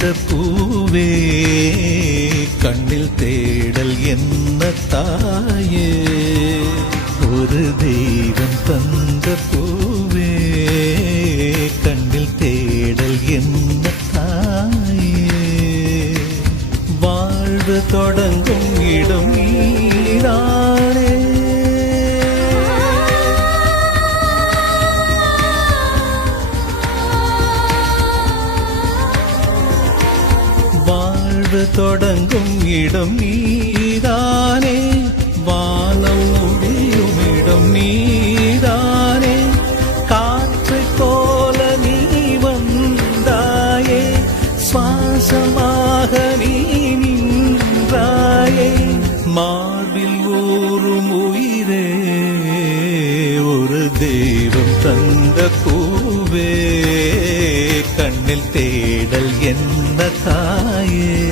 தந்த பூவே கண்ணில் தேடல் என்ன தாயே ஒரு தெய்வம் தந்த பூவே கண்ணில் தேடல் என்ன தாயே வாழ்வு தொடங்கும் இடம் நீதானே தொடங்கும் இடம் நீதானே வானம் முடியும் இடம் நீதானே காற்றை போல நீ வந்தாயே சுவாசமாக நீ நின்றாயே மார்பில் ஊறும் உயிரே ஒரு தெய்வம் தந்த பூவே கண்ணில் தேடல் என்ன தாயே